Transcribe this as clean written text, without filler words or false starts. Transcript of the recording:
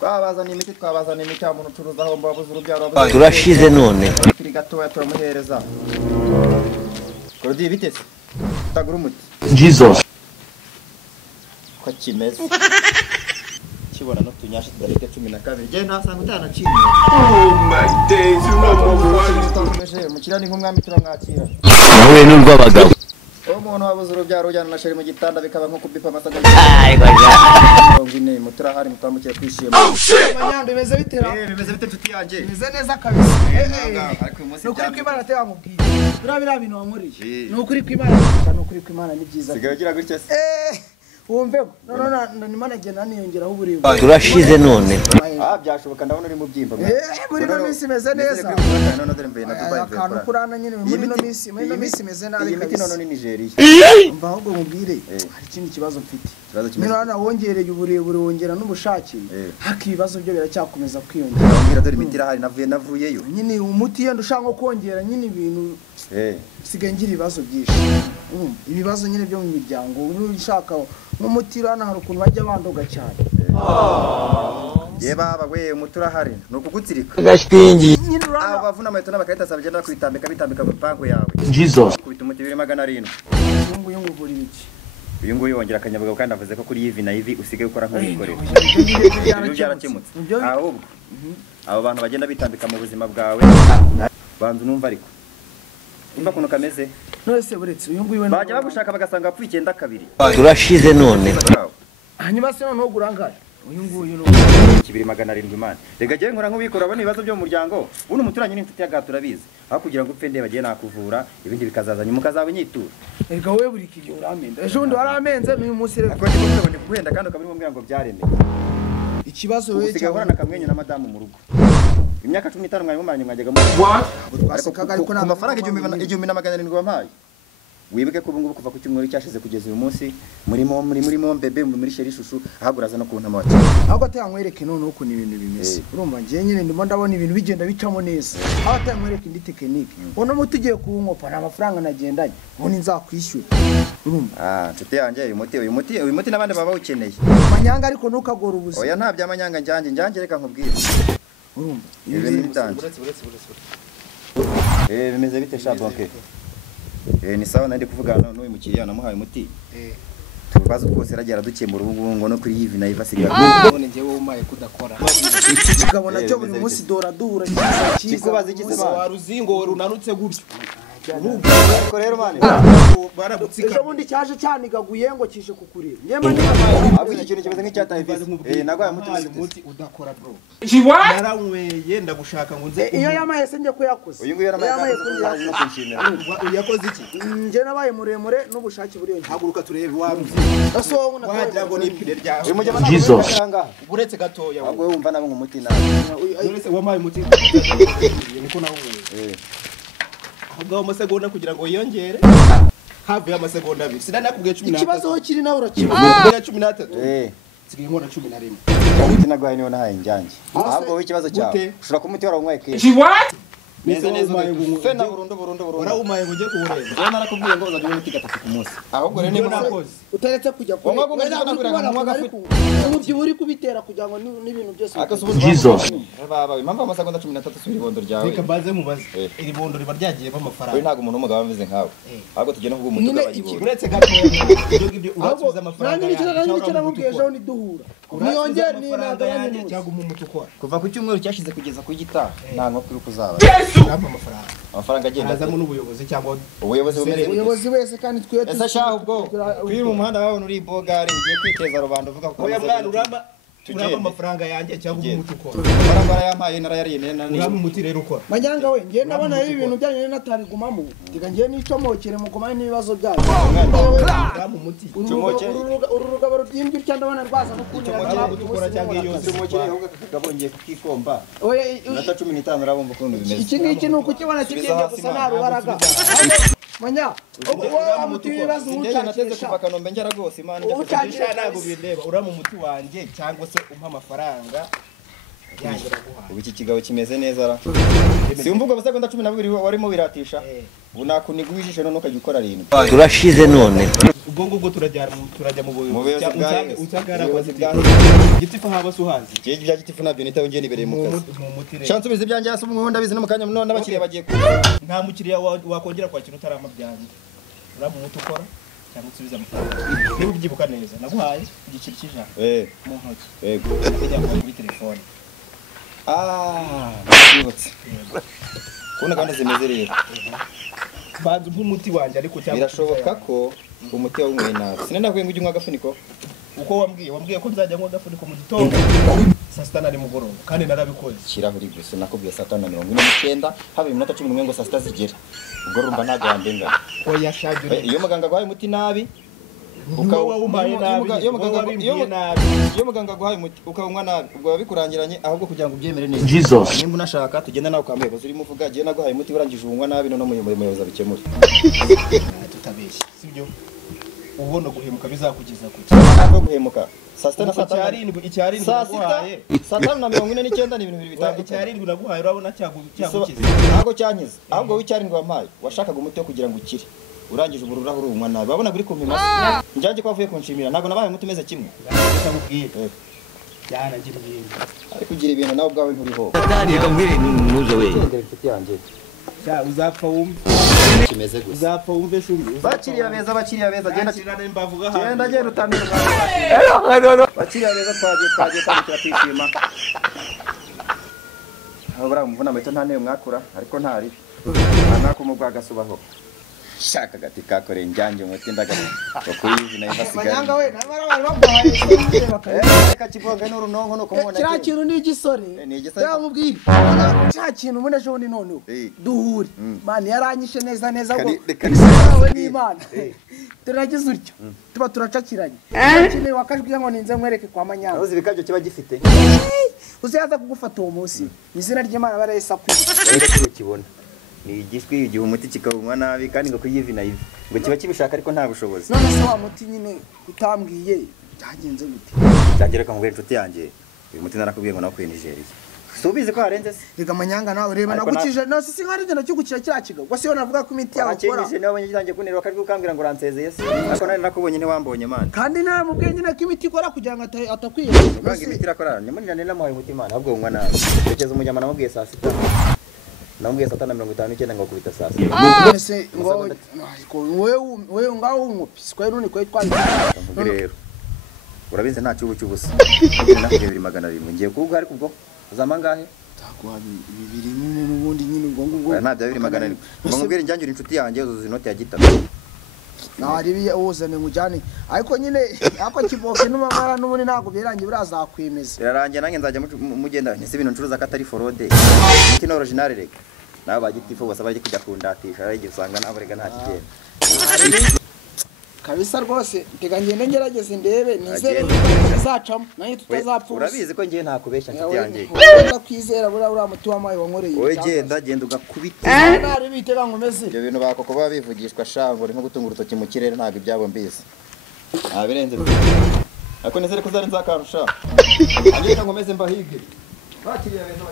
twabazana imiti ya muntu ucuruza aho mbabuze urubyaro turashize none kiri gatoya turamuhereza Gordi bitese tagura umuti Jesus ko kimeze kibona no tunyasha tudareke 12 je nasanga utanaciye Oh my days, you mukirani nk'umwami turamwakira nawe n'urw'abagabo umuntu wabuze urubyaro ujyana na sheri mu gitanda bikaba nko kubipa amasaga ay goja ngine muturahari mutambukiye kwishima Manyando bimeze bitera bimeze bite nshuti yanjye bimeze neza kabisa ariko umunsi nukuri kw'Imana teyamubwiye birabira bintu wamuriye nukuri kw'Imana ni byiza sigaye gira gutya se wumve no Imana agenda niyongeraho uburibwe turashize none byashoboka ndabona uri mu byimba muri no minsi meze neza none dore mvuye na Dubai akantu kurana nyine muri no minsi meze nabi imiti kabisa none ni Nigeria mva ahubwo mubwire hari ikindi kibazo mfite kibazo kimeze Nina wongereye uburebure wongera n'ubushake hakibazo byo biracyakomeza kwiyongera mbwira dore imiti irahari navuyeyo nyine umuti yenda ushaka nko kongera nyine ibintu sigaye ngira ibibazo byinshi ibibazo nyine byo mu miryango ushaka nk'umuti rana hari ukuntu bajya bandoga cyane ye baba we umuturahari no kugutsirika gashtingi abavuna amaito n'abakarita sabagenda bitambika mu pango yawe Jesus kubita umuti 270 uyu nguvura ibiki uyu nguyu yongera akanyabuga kandi avuze ko kuri yivi na yivi usigaye ukora nk'ubikorera ibyo byarakemutse ahubwo abo bantu bagenda bitambika mu buzima bwawe banzu numva ariko umva kuno kameze nose buretse uyu nguyu bajya bagushaka bagasanga apfuye 92 turashize none hanyuma se none ugurangaye uyu nguyu no 270 Imana rega je nkora nk'ubikora abone ibibazo byo mu muryango uno muturanye n'inshuti yaga turabizi aho kugira ngo upfe ndeba giye nakuvura ibindi bikazazanya mukazaba nyitura rega we buri kigihe uramenda ejo ndi waramenze n'uyu munsi rega ako ndi kuhenda kandi ukabiri mu ngo byaremeye ikibazo we cyangwa na kamwenyu na madamu mu rugo imyaka 15 mwari mumaranye mwajyaga mu ariko na amafaranga 1700 wampaye wibuke ko ubungubu kuva ku cyumweru cyashize kugeza uyu munsi muri bebe muri sheri shushu ahaguraza no kunta amazi ahubwo atangwereke none uko ni ibintu bimeze urumva ngiye nyine ndimo ndabona ibintu bigenda bicamo neza aho atangwereke indi tekinike uno muti ugiye kuwunkopa nta mafaranga nagendanye ubundi nzakwishyura urumva nshuti yanjye uyu muti n'abandi baba ukeneye manyanga ariko ntukagora ubuzima oya nta by'amanyanga njyanjye reka nkubwire urumva bimeze bite shabonke ni sawa nandi kuvugana n'uyu mukiriya namuhaye umuti tubazo twose ragera dukemura ubungu no kuri yivi na ivasigira none ngiye wo umaye kudakora ukabona cyo buri munsi dora duhura kikubaza ikise waruzingo runanutse gutyo ko rero mane barabutsika ejo bundi cyaje cyanigaguye ngo kishe kukurira nyema abo iki kintu kimeze nk'icyataye visi nagwaye umuti udakora bro naranyweye ndagushaka ngo nze iyo yamahese nje kuyakoze uyu nguyu yaramaye no kunshimira uyakoze iki nje nabaye muremure n'ubushake buri haguruka turebe waruzi aso wagira ngo ni ipine ryawe uyu mujye bana uretse gatoya ahubwo wumva nabo umuti nawe uretse wamaye umuti niko nawe ahubwo amasegonda kugira ngo yiyongere havuye amasegonda 2 sina nakubwiye 13 ikibazo ho kiri nawe urakiba 13 sigiye nkora 11 umuti nagwaye niwo nahaye njyanjye ahubwo wowe ikibazo cyawe ushobora kumuti warawumwaye kenshi neza fe na burundu urawumaye ngo ujye kuwureba rero narakubwiye ngo uzajya umuti gatatu ku munsi ahubwo rero niba nakoze utaretse kujya kure umubyibuho uri kubitera kugira ngo n'ibintu byose Jesus baba impamvu amasegonda 13 suri ibondo ryawe reka baze mubaze iri bondo riba ryagiye bamafaranga we ntago umuntu w'umugabo ameze nkawe ahubwo tugenda kuvuga umuti w'abagikira uretse gatoya ibyo urasubiza amafaranga nanjye namubwiye ejo niduhura niyongere ni yanjye cyangwa umuti ukora kuva ku cyumweru cyashize kugeza ku gitaha nta nko kuri kuzaba amafaranga agenda azamo n'ubuyobozi cyangwa ubuyobozi wese kandi twiye ese shaho ubwo kuri mu muhanda babona uri bogari ugiye kwiteza rubanda uvuga ko oya mwana uramba amafaranga yanjye cyangwa umuti ukora barabara yampaye narayariye nani uramba umuti rero ukora manyanga we ngiye ndabona ibintu byanye n'atari gumamo tiga ngiye n'icomokere mu gumane n'ibibazo byayo uramba umuti urugabo rubyimbye cyangwa ndabona rwaza no kunyira gukora cyangwa iyo cyomokere ahubwo gabongeye kukikomba oya 15 urabumva ukuntu bimeze iki ngiki nuko kibona kigende gusa na rubaraga manya wa muti bibazo nateze kuva Kanombe ngera rwose imana ucakira ntago bindeba uramba umuti wanjye cyangwa se umpa amafaranga ubu iki kigabo kimeze neza ra si umvuga amasegonda 12 warimo wiratisha ubu nakuniga wijishe none ukajya ukora rino turashize none ubwo ngubwo turajya mu buyobozi ucyagara gitifu haba suhazi je bya gitifu nabyo nitaho ngiye nibereye mu kazi mu mutire chance ubizi byanjye hasi umwe ndabizi no mukanya none abakiriya bagiye nta mukiriya wakongera kwakira utarama byanjye uramu mutu ukora cyangwa usubiza amafaranga niba ubyibuka neza naguhaye igiciro cy'ijana mu ntoki yego kujya kuri telefone nibutse kubona gahunda zimeze rero banza umuti wanjye ariko cyangwa birashoboka ko umuti wawe umwe nabi sinenda ngo ujye unywa agafuniko uko wambwiye ko nzajya nywa agafuniko mu gitondo saa sita na nimugoroba kandi narabikoze kirahuri gusa nakubwiye saa 5:49 haba iminota 11 ngo saa sita zigera ubwo rumva ntago yandengana oya shagire iyo muganga guhaye umuti nabi ukawumaye nabi iyo muganga guhaye umuti ukawunywa nabi ubwo bikurangiranye ahubwo kugira ngo ubyemere neza Jesus. nimba unashaka tugenda nawe ukamuyoboza urimo uvuga giye naguhaye umuti urangije unywa nabi none umuyobozi abikemura tutabeshye sibyo ubona guhemuka bizakugeza kuki ntabwo guhemuka saa sita na saa icyarindwi naguhaye saa 5:49 ni ibintu bibiri bitandukanye icyarindwi naguhaye urabona cyagukiza ntabwo cyankiza ahubwo w'icyarindwi wampaye washakaga umuti wo kugira ngo ukire urangije uburu urahuri unywa nabi babona kuri kumpima njyange ko avuye kunshimira ntabwo nabaye umuti umeze kimwe yanagira ibintu ariko ugira ibintu nawe ubwawe nturiho Reka mbwire nuzo we. inshuti yanjye uzapfa wumve kimeze gusa uzapfa wumve shumbi bakiriya beza genda mbavuga genda utamira bakiriya beza twagiye twishima aho bari muvuna meto nta neyo mwakura ariko ntari nako mugwaga subaho shaka gati kakore njyanje umuti ndagati bakuyizi na ifasigara manyanga we nabara baguhaye reka kivonga n'urunonko no kumubona kira kintu ni igisore yamubwira cya kintu mbona ejo ni none duhure mani yaranyishe neza ngo we n'Imana turagize uryo tuba turacakiranye kintu wakajwiye ngo ninze nkwereke kwa manyanga uzi bikabyo kiba gifite uzaza kugufata uwo munsi izina ry'Imana barayesa kibona ni igishwi igihe umuti kikawunywa nabi kandi ngo kuyivi na ivi ngo kiba kibishaka ariko nta bushobozi none se wa muti nyine utambwiye byagenze gute cyagera ka ngwe inshuti yanjye uyu muti narakubwiye ngo nakuye Nigeria subize ko harenze se rega manyanga nawe reba nagukije no sisi nkarije no cyugukira kirakiga gwase yo navuga ko imiti yawe ukora akingije nawe ngitangiye kunirwa kandi ukambwira ngo ransezeye se ariko nari nakubonye ntiwambonye man kandi naramubwiye nyine ko imiti ikora kugira ngo atakwiye banga imiti irakora nyamunira nela muhaye umuti man ahubwo unywa nabi tekeza umunyama namubwiye saa 6 namubwiye saa 5:59 ngo kubita saa 6 ese ngo wewe ngaho umupisi kwa runi kwa twali rero urabize nta cyubu cyubusa nakubwiye 200 ngiye kuvuga ariko ubwo uzama ngahe takuha 200 nyine n'ubundi nyine ngo ngo nta bya 200 ngo ngubwire njyanjura inshuti yanjye uzuza inoti ya gitabo naribiye uzane ngujane ariko nyine ako kiboke n'umamara n'ubundi ntago birangiye birazakwemeza birarangiye nange nzajya mugenda nese ibintu ncuruza katari forode kino original rega nawe bagitifu bose bari kujya kundatisha ari usanga nabo rega nta kigenda kabisa rwose tega ngende ngerageze ndebe nizere bizacamo nayo tutazapfuza urabizi ko ngiye ntakubeshya nshuti yanjye ndakwizera bura muti wamaye wankoreye wowe genda ugakubita nari bitega ngomeze ibyo bintu bakoko baba bivugishwa shango nko gutunga urutoki mu kirere ntago ibyabo mbizi birenze ako nizere ko zari nzakarusha agenda ngomeze mbahige bakiriya beza